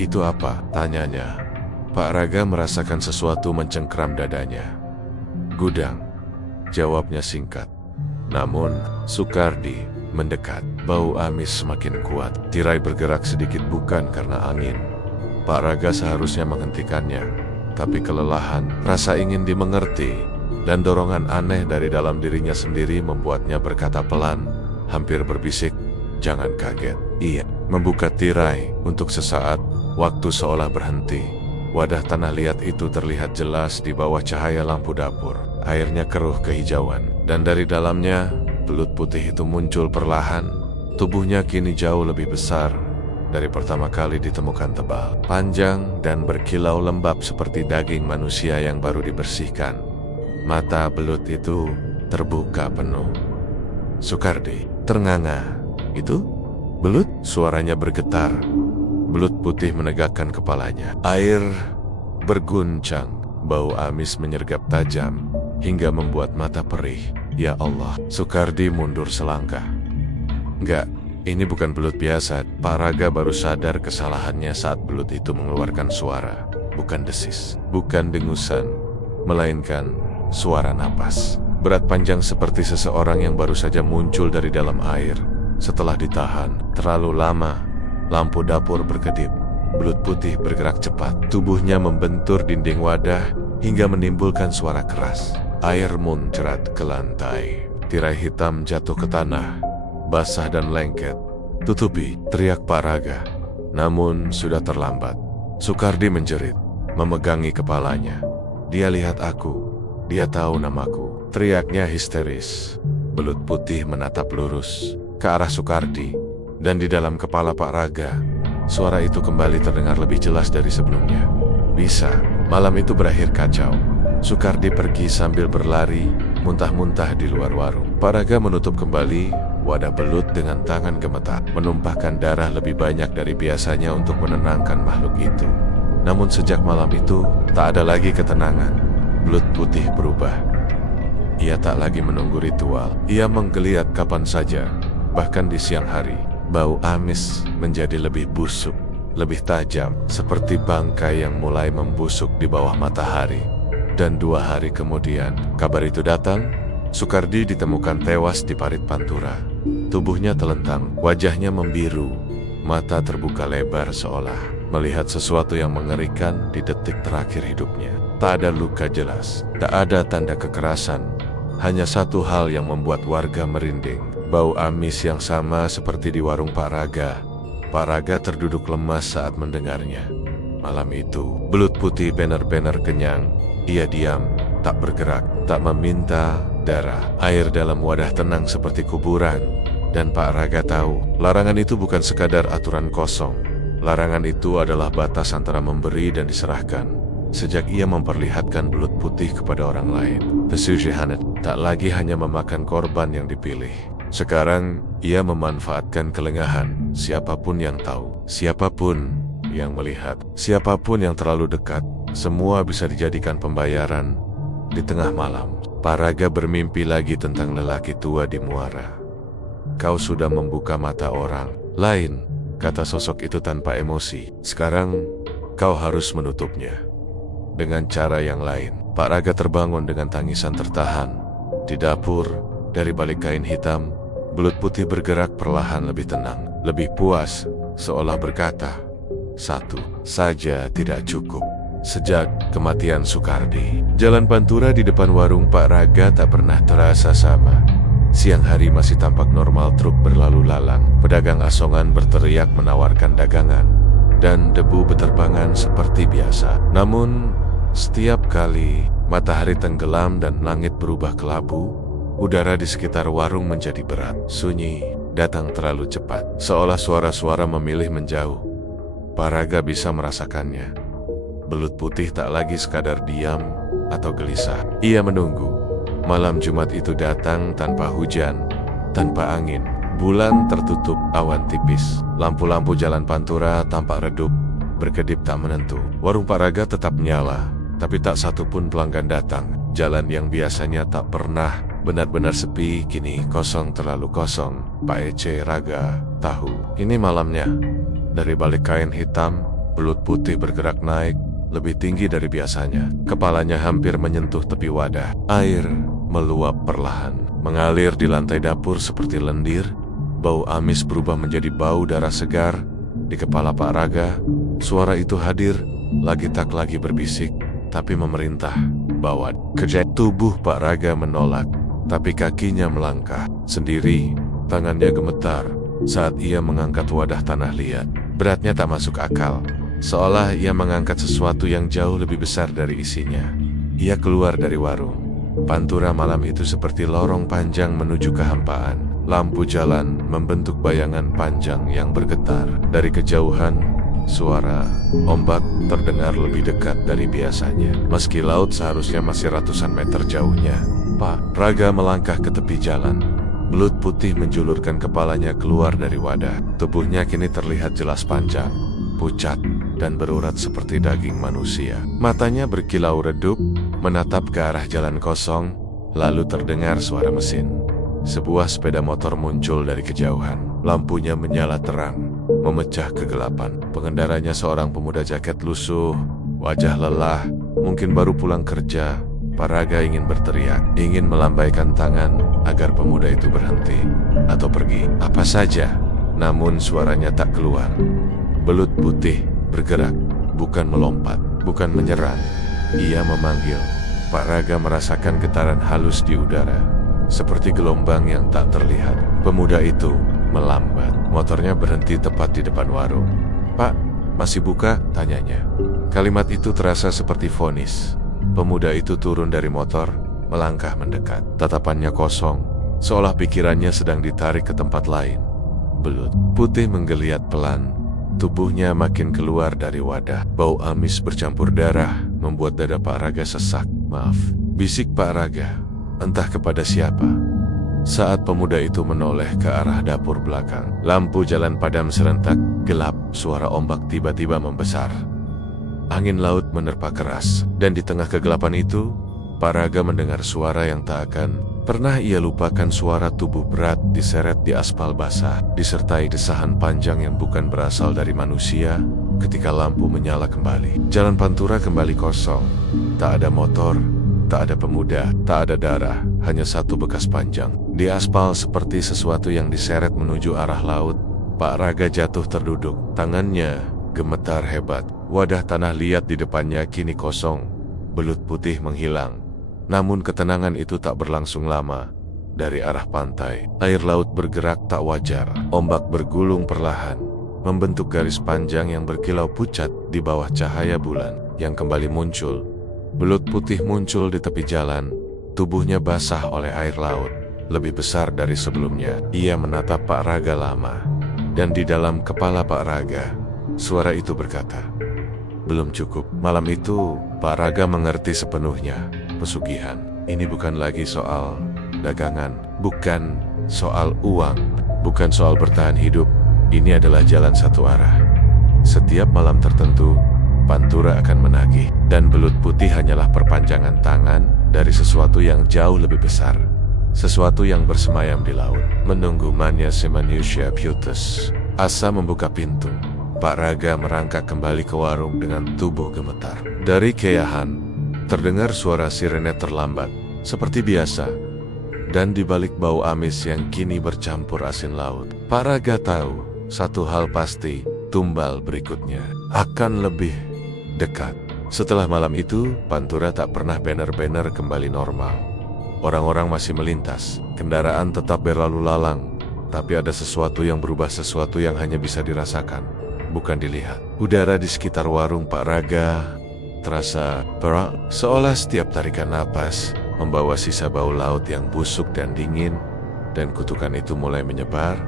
Itu apa? Tanyanya. Paraga merasakan sesuatu mencengkram dadanya. Gudang, jawabnya singkat. Namun, Sukardi mendekat. Bau amis semakin kuat. Tirai bergerak sedikit bukan karena angin. Paraga seharusnya menghentikannya, tapi kelelahan, rasa ingin dimengerti, dan dorongan aneh dari dalam dirinya sendiri membuatnya berkata pelan, hampir berbisik, "Jangan kaget." Ia membuka tirai. Untuk sesaat, waktu seolah berhenti. Wadah tanah liat itu terlihat jelas di bawah cahaya lampu dapur. Airnya keruh kehijauan, dan dari dalamnya, belut putih itu muncul perlahan. Tubuhnya kini jauh lebih besar dari pertama kali ditemukan, tebal, panjang, dan berkilau lembab seperti daging manusia yang baru dibersihkan. Mata belut itu terbuka penuh. Sukardi ternganga. "Itu? Belut?" Suaranya bergetar. Belut putih menegakkan kepalanya. Air berguncang. Bau amis menyergap tajam hingga membuat mata perih. Ya Allah. Sukardi mundur selangkah. Enggak, ini bukan belut biasa. Paraga baru sadar kesalahannya saat belut itu mengeluarkan suara. Bukan desis, bukan dengusan, melainkan suara napas. Berat panjang seperti seseorang yang baru saja muncul dari dalam air. Setelah ditahan terlalu lama, lampu dapur berkedip. Belut putih bergerak cepat. Tubuhnya membentur dinding wadah hingga menimbulkan suara keras. Air muncrat ke lantai. Tirai hitam jatuh ke tanah, basah dan lengket. "Tutupi!" teriak Paraga. Namun sudah terlambat. Sukardi menjerit, memegangi kepalanya. "Dia lihat aku. Dia tahu namaku." Teriaknya histeris. Belut putih menatap lurus ke arah Sukardi, dan di dalam kepala Paraga, suara itu kembali terdengar lebih jelas dari sebelumnya. Bisa. Malam itu berakhir kacau. Sukardi pergi sambil berlari, muntah-muntah di luar warung. Paraga menutup kembali wadah belut dengan tangan gemetar, menumpahkan darah lebih banyak dari biasanya untuk menenangkan makhluk itu. Namun sejak malam itu, tak ada lagi ketenangan. Belut putih berubah. Ia tak lagi menunggu ritual. Ia menggeliat kapan saja, Bahkan di siang hari, bau amis menjadi lebih busuk, lebih tajam, seperti bangkai yang mulai membusuk di bawah matahari. Dan 2 hari kemudian, kabar itu datang. Sukardi ditemukan tewas di parit Pantura. Tubuhnya telentang, wajahnya membiru, mata terbuka lebar seolah melihat sesuatu yang mengerikan di detik terakhir hidupnya. Tak ada luka jelas, tak ada tanda kekerasan. Hanya satu hal yang membuat warga merinding, bau amis yang sama seperti di warung Pak Raga. Pak Raga terduduk lemas saat mendengarnya. Malam itu, belut putih benar-benar kenyang. Ia diam, tak bergerak, tak meminta darah. Air dalam wadah tenang seperti kuburan. Dan Pak Raga tahu, larangan itu bukan sekadar aturan kosong. Larangan itu adalah batas antara memberi dan diserahkan. Sejak ia memperlihatkan belut putih kepada orang lain, Pesujihanet tak lagi hanya memakan korban yang dipilih. Sekarang, ia memanfaatkan kelengahan siapapun yang tahu, siapapun yang melihat, siapapun yang terlalu dekat. Semua bisa dijadikan pembayaran. Di tengah malam, Pak Raga bermimpi lagi tentang lelaki tua di muara. Kau sudah membuka mata orang lain, kata sosok itu tanpa emosi. Sekarang, kau harus menutupnya. Dengan cara yang lain, Pak Raga terbangun dengan tangisan tertahan. Di dapur, dari balik kain hitam, belut putih bergerak perlahan lebih tenang, lebih puas, seolah berkata, "Satu saja tidak cukup." Sejak kematian Sukardi, jalan Pantura di depan warung Pak Raga tak pernah terasa sama. Siang hari masih tampak normal, truk berlalu lalang, pedagang asongan berteriak menawarkan dagangan, dan debu beterbangan seperti biasa. Namun, setiap kali matahari tenggelam dan langit berubah kelabu, udara di sekitar warung menjadi berat, sunyi, datang terlalu cepat, seolah suara-suara memilih menjauh. Pak Raga bisa merasakannya. Belut putih tak lagi sekadar diam atau gelisah. Ia menunggu. Malam Jumat itu datang tanpa hujan, tanpa angin. Bulan tertutup awan tipis. Lampu-lampu jalan Pantura tampak redup, berkedip tak menentu. Warung Pak Raga tetap nyala, tapi tak satu pun pelanggan datang. Jalan yang biasanya tak pernah benar-benar sepi, kini kosong, terlalu kosong. Pak Ece Raga tahu, ini malamnya. Dari balik kain hitam, belut putih bergerak naik, lebih tinggi dari biasanya. Kepalanya hampir menyentuh tepi wadah. Air meluap perlahan, mengalir di lantai dapur seperti lendir. Bau amis berubah menjadi bau darah segar. Di kepala Pak Raga, suara itu hadir, lagi tak lagi berbisik, tapi memerintah. Bawa kerja. Tubuh Pak Raga menolak, tapi kakinya melangkah. Sendiri, tangannya gemetar saat ia mengangkat wadah tanah liat. Beratnya tak masuk akal, seolah ia mengangkat sesuatu yang jauh lebih besar dari isinya. Ia keluar dari warung. Pantura malam itu seperti lorong panjang menuju kehampaan. Lampu jalan membentuk bayangan panjang yang bergetar. Dari kejauhan, suara ombak terdengar lebih dekat dari biasanya. Meski laut seharusnya masih ratusan meter jauhnya. Pak Raga melangkah ke tepi jalan. Belut putih menjulurkan kepalanya keluar dari wadah. Tubuhnya kini terlihat jelas panjang, pucat, dan berurat seperti daging manusia. Matanya berkilau redup, menatap ke arah jalan kosong, lalu terdengar suara mesin. Sebuah sepeda motor muncul dari kejauhan. Lampunya menyala terang, memecah kegelapan. Pengendaranya seorang pemuda jaket lusuh, wajah lelah, mungkin baru pulang kerja. Pak Raga ingin berteriak, ingin melambaikan tangan agar pemuda itu berhenti atau pergi, apa saja. Namun suaranya tak keluar. Belut putih bergerak, bukan melompat, bukan menyerang. Ia memanggil. Pak Raga merasakan getaran halus di udara, seperti gelombang yang tak terlihat. Pemuda itu melambat. Motornya berhenti tepat di depan warung. "Pak, masih buka?" tanyanya. Kalimat itu terasa seperti vonis. Pemuda itu turun dari motor, melangkah mendekat. Tatapannya kosong, seolah pikirannya sedang ditarik ke tempat lain. Belut putih menggeliat pelan. Tubuhnya makin keluar dari wadah. Bau amis bercampur darah membuat dada Pak Raga sesak. "Maaf," bisik Pak Raga, entah kepada siapa. Saat pemuda itu menoleh ke arah dapur belakang, lampu jalan padam serentak, gelap, suara ombak tiba-tiba membesar. Angin laut menerpa keras, dan di tengah kegelapan itu, Pak Raga mendengar suara yang tak akan pernah ia lupakan, suara tubuh berat diseret di aspal basah, disertai desahan panjang yang bukan berasal dari manusia. Ketika lampu menyala kembali, jalan Pantura kembali kosong. Tak ada motor, tak ada pemuda, tak ada darah, hanya satu bekas panjang di aspal seperti sesuatu yang diseret menuju arah laut. Pak Raga jatuh terduduk, tangannya gemetar hebat. Wadah tanah liat di depannya kini kosong, belut putih menghilang. Namun ketenangan itu tak berlangsung lama. Dari arah pantai, air laut bergerak tak wajar. Ombak bergulung perlahan, membentuk garis panjang yang berkilau pucat di bawah cahaya bulan yang kembali muncul. Belut putih muncul di tepi jalan, tubuhnya basah oleh air laut, lebih besar dari sebelumnya. Ia menatap Pak Raga lama, dan di dalam kepala Pak Raga, suara itu berkata, "Belum cukup." Malam itu, Pak Raga mengerti sepenuhnya. Pesugihan ini bukan lagi soal dagangan, bukan soal uang, bukan soal bertahan hidup. Ini adalah jalan satu arah. Setiap malam tertentu, Pantura akan menagih, dan belut putih hanyalah perpanjangan tangan dari sesuatu yang jauh lebih besar, sesuatu yang bersemayam di laut, menunggu mania manusia putus. Asa membuka pintu. Pak Raga merangkak kembali ke warung dengan tubuh gemetar. Dari keyahan, terdengar suara sirene terlambat, seperti biasa. Dan di balik bau amis yang kini bercampur asin laut, Pak Raga tahu satu hal pasti, tumbal berikutnya akan lebih dekat. Setelah malam itu, Pantura tak pernah benar-benar kembali normal. Orang-orang masih melintas, kendaraan tetap berlalu lalang, tapi ada sesuatu yang berubah, sesuatu yang hanya bisa dirasakan, bukan dilihat. Udara di sekitar warung Pak Raga terasa berat, seolah setiap tarikan napas membawa sisa bau laut yang busuk dan dingin, dan kutukan itu mulai menyebar.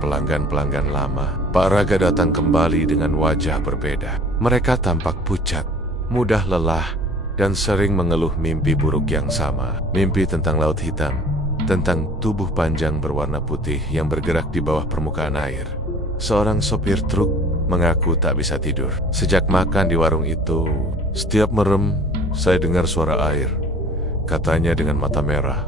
Pelanggan-pelanggan lama Pak Raga datang kembali dengan wajah berbeda. Mereka tampak pucat, mudah lelah, dan sering mengeluh mimpi buruk yang sama. Mimpi tentang laut hitam, tentang tubuh panjang berwarna putih yang bergerak di bawah permukaan air. Seorang sopir truk mengaku tak bisa tidur sejak makan di warung itu. Setiap merem, saya dengar suara air, katanya dengan mata merah,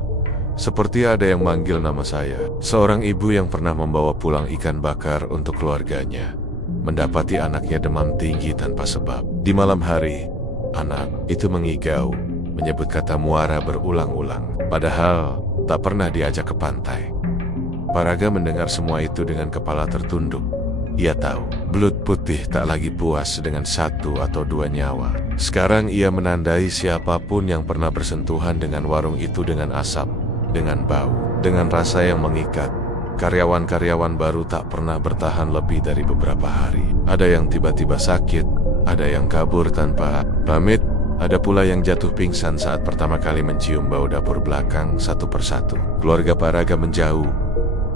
seperti ada yang manggil nama saya. Seorang ibu yang pernah membawa pulang ikan bakar untuk keluarganya mendapati anaknya demam tinggi tanpa sebab. Di malam hari, anak itu mengigau, menyebut kata muara berulang-ulang, padahal tak pernah diajak ke pantai. Pak Raga mendengar semua itu dengan kepala tertunduk. Ia tahu, belut putih tak lagi puas dengan satu atau dua nyawa. Sekarang ia menandai siapapun yang pernah bersentuhan dengan warung itu, dengan asap, dengan bau, dengan rasa yang mengikat. Karyawan-karyawan baru tak pernah bertahan lebih dari beberapa hari. Ada yang tiba-tiba sakit, ada yang kabur tanpa pamit, ada pula yang jatuh pingsan saat pertama kali mencium bau dapur belakang. Satu persatu, keluarga Pak Raga menjauh.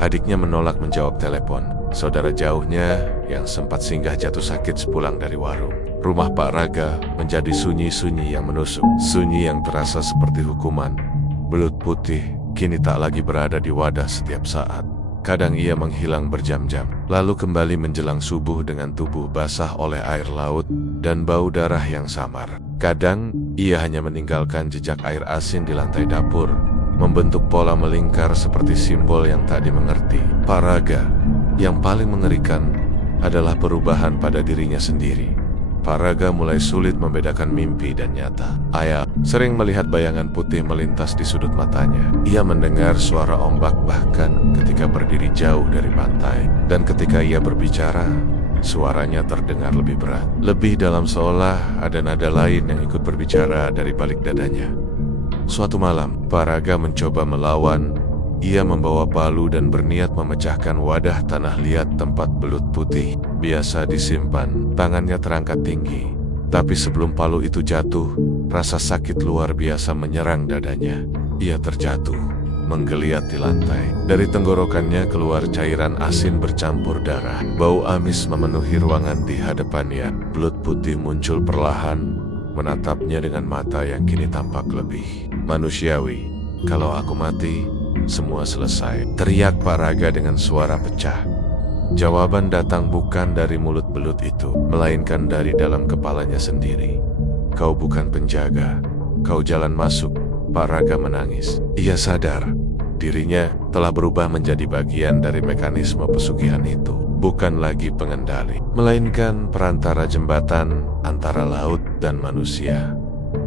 Adiknya menolak menjawab telepon. Saudara jauhnya yang sempat singgah jatuh sakit sepulang dari warung. Rumah Pak Raga menjadi sunyi-sunyi yang menusuk, sunyi yang terasa seperti hukuman. Belut putih kini tak lagi berada di wadah setiap saat. Kadang ia menghilang berjam-jam, lalu kembali menjelang subuh dengan tubuh basah oleh air laut dan bau darah yang samar. Kadang ia hanya meninggalkan jejak air asin di lantai dapur, membentuk pola melingkar seperti simbol yang tak dimengerti. Pak Raga, yang paling mengerikan adalah perubahan pada dirinya sendiri. Pak Raga mulai sulit membedakan mimpi dan nyata. Ayah sering melihat bayangan putih melintas di sudut matanya. Ia mendengar suara ombak bahkan ketika berdiri jauh dari pantai. Dan ketika ia berbicara, suaranya terdengar lebih berat, lebih dalam, seolah ada nada lain yang ikut berbicara dari balik dadanya. Suatu malam, Pak Raga mencoba melawan. Ia membawa palu dan berniat memecahkan wadah tanah liat tempat belut putih biasa disimpan. Tangannya terangkat tinggi, tapi sebelum palu itu jatuh, rasa sakit luar biasa menyerang dadanya. Ia terjatuh, menggeliat di lantai. Dari tenggorokannya keluar cairan asin bercampur darah. Bau amis memenuhi ruangan di hadapannya. Belut putih muncul perlahan, menatapnya dengan mata yang kini tampak lebih manusiawi. "Kalau aku mati, semua selesai," teriak Pak Raga dengan suara pecah. Jawaban datang bukan dari mulut belut itu, melainkan dari dalam kepalanya sendiri. "Kau bukan penjaga, kau jalan masuk, Pak Raga menangis. Ia sadar dirinya telah berubah menjadi bagian dari mekanisme pesugihan itu. Bukan lagi pengendali, melainkan perantara jembatan antara laut dan manusia.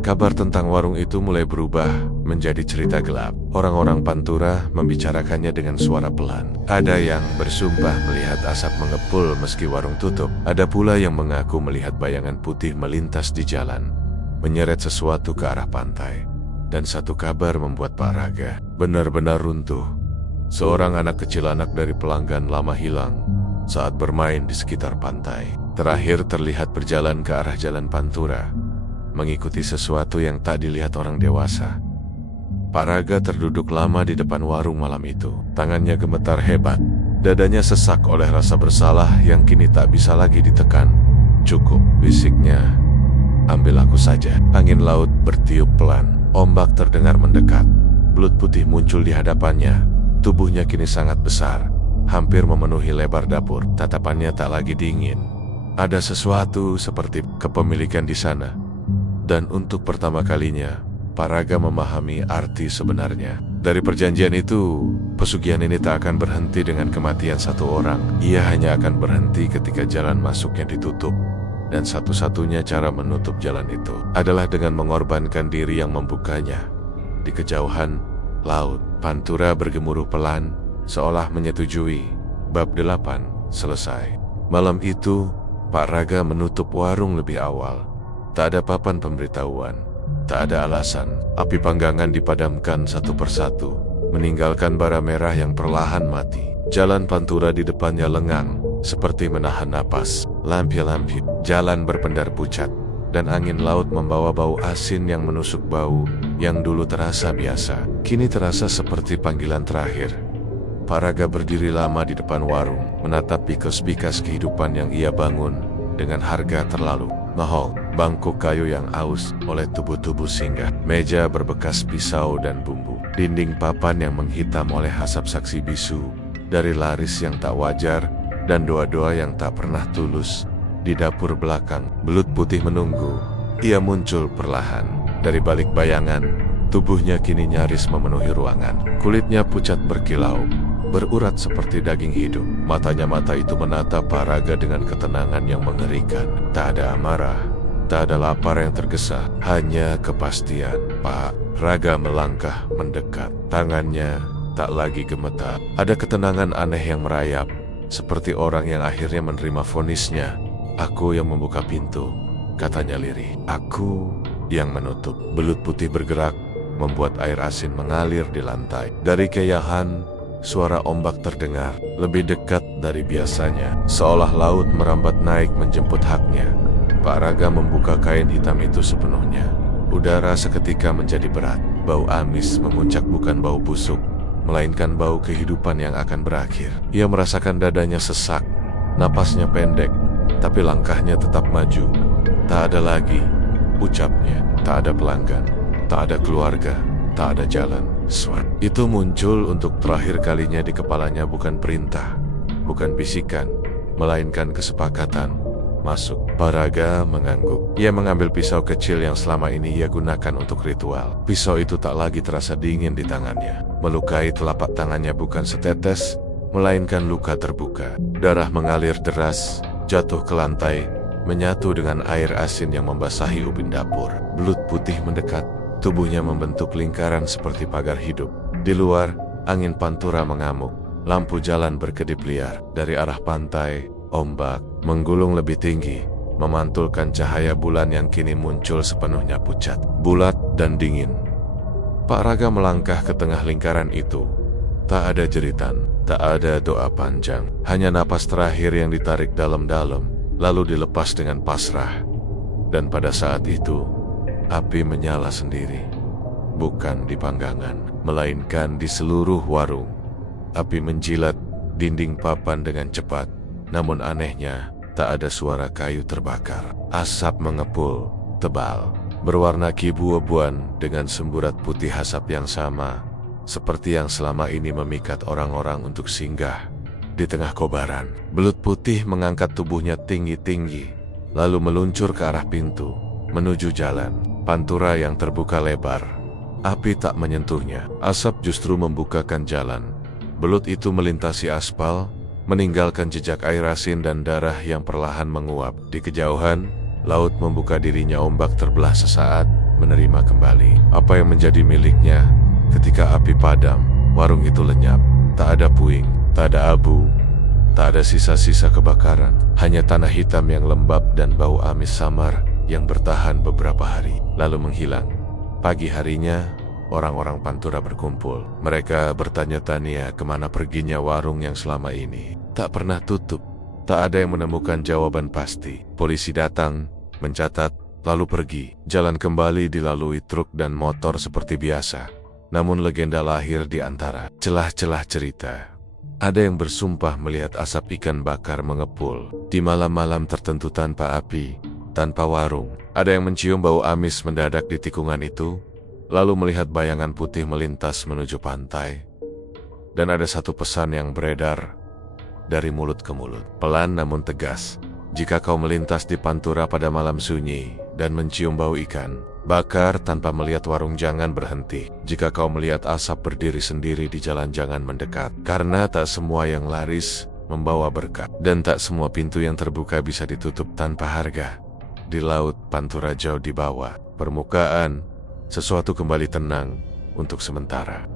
Kabar tentang warung itu mulai berubah menjadi cerita gelap. Orang-orang Pantura membicarakannya dengan suara pelan. Ada yang bersumpah melihat asap mengepul meski warung tutup. Ada pula yang mengaku melihat bayangan putih melintas di jalan, menyeret sesuatu ke arah pantai. Dan satu kabar membuat Pak Raga benar-benar runtuh. Seorang anak kecil, anak dari pelanggan lama, hilang saat bermain di sekitar pantai. Terakhir terlihat berjalan ke arah jalan Pantura, mengikuti sesuatu yang tak dilihat orang dewasa. Pak Raga terduduk lama di depan warung malam itu. Tangannya gemetar hebat. Dadanya sesak oleh rasa bersalah yang kini tak bisa lagi ditekan. Cukup, bisiknya. Ambil aku saja. Angin laut bertiup pelan. Ombak terdengar mendekat. Belut putih muncul di hadapannya. Tubuhnya kini sangat besar, hampir memenuhi lebar dapur. Tatapannya tak lagi dingin. Ada sesuatu seperti kepemilikan di sana. Dan untuk pertama kalinya, Pak Raga memahami arti sebenarnya. Dari perjanjian itu, pesugihan ini tak akan berhenti dengan kematian satu orang. Ia hanya akan berhenti ketika jalan masuknya ditutup. Dan satu-satunya cara menutup jalan itu adalah dengan mengorbankan diri yang membukanya. Di kejauhan, laut Pantura bergemuruh pelan, seolah menyetujui. Bab 8 selesai. Malam itu, Pak Raga menutup warung lebih awal. Tak ada papan pemberitahuan, tak ada alasan. Api panggangan dipadamkan satu persatu, meninggalkan bara merah yang perlahan mati. Jalan Pantura di depannya lengang, seperti menahan napas. Lampi-lampi jalan berpendar pucat, dan angin laut membawa bau asin yang menusuk bau yang dulu terasa biasa, kini terasa seperti panggilan terakhir. Pak Raga berdiri lama di depan warung, menatap bikas-bikas kehidupan yang ia bangun dengan harga terlalu mahal. Bangku kayu yang aus oleh tubuh-tubuh singgah, meja berbekas pisau dan bumbu, dinding papan yang menghitam oleh asap saksi bisu dari laris yang tak wajar, dan doa-doa yang tak pernah tulus. Di dapur belakang, belut putih menunggu. Ia muncul perlahan dari balik bayangan. Tubuhnya kini nyaris memenuhi ruangan. Kulitnya pucat berkilau, berurat seperti daging hidup. Matanya mata itu menatap Pak Raga dengan ketenangan yang mengerikan. Tak ada amarah, tak ada lapar yang tergesa, hanya kepastian. Pak Raga melangkah mendekat. Tangannya tak lagi gemetar. Ada ketenangan aneh yang merayap, seperti orang yang akhirnya menerima vonisnya. Aku yang membuka pintu, katanya lirih. Aku yang menutup. Belut putih bergerak, membuat air asin mengalir di lantai. Dari keyahan, suara ombak terdengar, lebih dekat dari biasanya, seolah laut merambat naik menjemput haknya. Pak Raga membuka kain hitam itu sepenuhnya. Udara seketika menjadi berat. Bau amis memuncak, bukan bau busuk, melainkan bau kehidupan yang akan berakhir. Ia merasakan dadanya sesak, napasnya pendek, tapi langkahnya tetap maju. Tak ada lagi, ucapnya. Tak ada pelanggan, tak ada keluarga, tak ada jalan. Suara itu muncul untuk terakhir kalinya di kepalanya, bukan perintah, bukan bisikan, melainkan kesepakatan. Masuk. Pak Raga mengangguk. Ia mengambil pisau kecil yang selama ini ia gunakan untuk ritual. Pisau itu tak lagi terasa dingin di tangannya. Melukai telapak tangannya bukan setetes, melainkan luka terbuka. Darah mengalir deras, jatuh ke lantai, menyatu dengan air asin yang membasahi ubin dapur. Belut putih mendekat, tubuhnya membentuk lingkaran seperti pagar hidup. Di luar, angin Pantura mengamuk, lampu jalan berkedip liar. Dari arah pantai, ombak menggulung lebih tinggi, memantulkan cahaya bulan yang kini muncul sepenuhnya pucat, bulat dan dingin. Pak Raga melangkah ke tengah lingkaran itu. Tak ada jeritan, tak ada doa panjang, hanya napas terakhir yang ditarik dalam-dalam, lalu dilepas dengan pasrah. Dan pada saat itu, api menyala sendiri. Bukan di panggangan, melainkan di seluruh warung. Api menjilat dinding papan dengan cepat, namun anehnya, tak ada suara kayu terbakar. Asap mengepul, tebal, berwarna keabu-abuan dengan semburat putih asap yang sama, seperti yang selama ini memikat orang-orang untuk singgah di tengah kobaran. Belut putih mengangkat tubuhnya tinggi-tinggi, lalu meluncur ke arah pintu, menuju jalan Pantura yang terbuka lebar. api tak menyentuhnya. Asap justru membukakan jalan. Belut itu melintasi aspal, meninggalkan jejak air asin dan darah yang perlahan menguap. Di kejauhan, laut membuka dirinya, ombak terbelah sesaat, menerima kembali apa yang menjadi miliknya. Ketika api padam, warung itu lenyap. Tak ada puing, tak ada abu, tak ada sisa-sisa kebakaran. Hanya tanah hitam yang lembab dan bau amis samar yang bertahan beberapa hari, lalu menghilang. Pagi harinya, orang-orang Pantura berkumpul. Mereka bertanya-tanya kemana perginya warung yang selama ini tak pernah tutup. Tak ada yang menemukan jawaban pasti. Polisi datang, mencatat, lalu pergi. Jalan kembali dilalui truk dan motor seperti biasa. Namun legenda lahir di antara celah-celah cerita. Ada yang bersumpah melihat asap ikan bakar mengepul di malam-malam tertentu tanpa api, tanpa warung. Ada yang mencium bau amis mendadak di tikungan itu, lalu melihat bayangan putih melintas menuju pantai. Dan ada satu pesan yang beredar dari mulut ke mulut, pelan namun tegas. Jika kau melintas di Pantura pada malam sunyi dan mencium bau ikan bakar tanpa melihat warung, jangan berhenti. Jika kau melihat asap berdiri sendiri di jalan, jangan mendekat. Karena tak semua yang laris membawa berkat, dan tak semua pintu yang terbuka bisa ditutup tanpa harga. Di laut Pantura jauh di bawah permukaan, sesuatu kembali tenang untuk sementara.